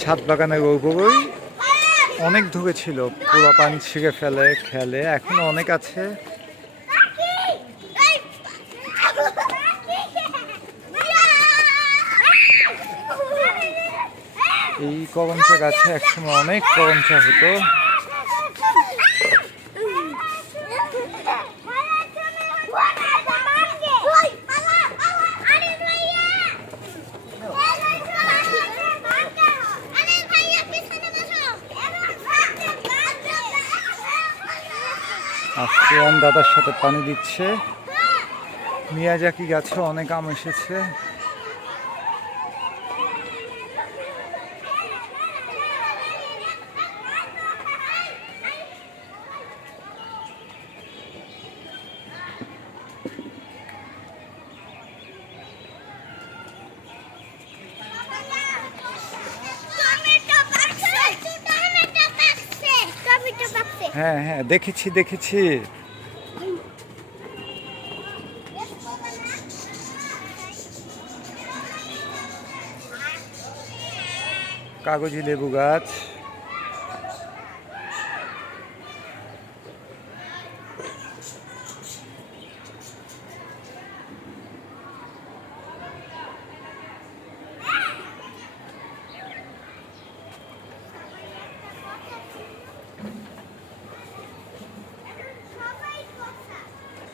ছাদ বাগানের গৌগবই অনেক ধুকে ছিল পুরো পানি ছিঁড়ে ফেলে, খেলে, এখন অনেক আছে। এই করমচা গাছে একসময় অনেক করমচা হতো। আফরিয়ান দাদার সাথে পানি দিচ্ছে। মিয়াজাকি গাছে অনেক আম এসেছে। হ্যাঁ হ্যাঁ দেখেছি দেখেছি। কাগজি লেবু গাছ।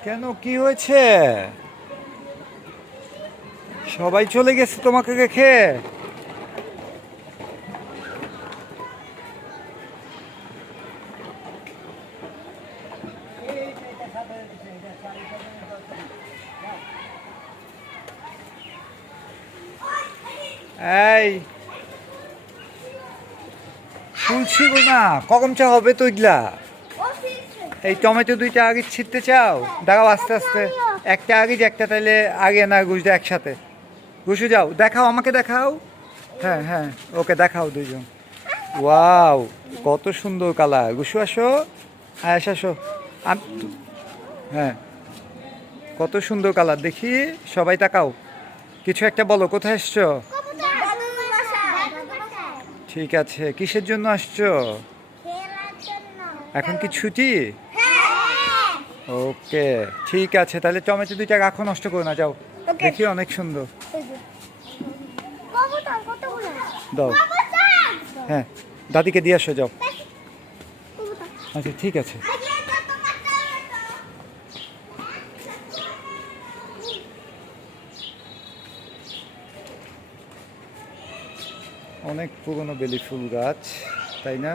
কেন? কি হয়েছে? সবাই চলে গেছে তোমাকে রেখে এই গো না, কখন চা হবে তো এগুলা? এই টমেটো দুইটা আগে ছিটতে চাও? দাঁড়াও আস্তে আস্তে। একটা আগে যে একটা তাইলে আগে না ঘুষতে একসাথে। ঘুষে যাও। দেখাও আমাকে দেখাও। হ্যাঁ হ্যাঁ ওকে দেখাও দুইজন। ওয়াও কত সুন্দর কালার। ঘুষু আসো। হ্যাঁ আসো। হ্যাঁ কত সুন্দর কালার। দেখি সবাই তাকাও। কিছু একটা বলো কোথায় এসছো? ঠিক আছে কিসের জন্য আসছো? এখন কি ছুটি? ওকে ঠিক আছে তাহলে টমেটো দুইটা রাখো নষ্ট করো না যাও. দেখি অনেক সুন্দর। দাও। হ্যাঁ দাদিকে দিয়ে আসো যাও। আচ্ছা ঠিক আছে। অনেক পুরনো বেলি ফুল গাছ তাই না?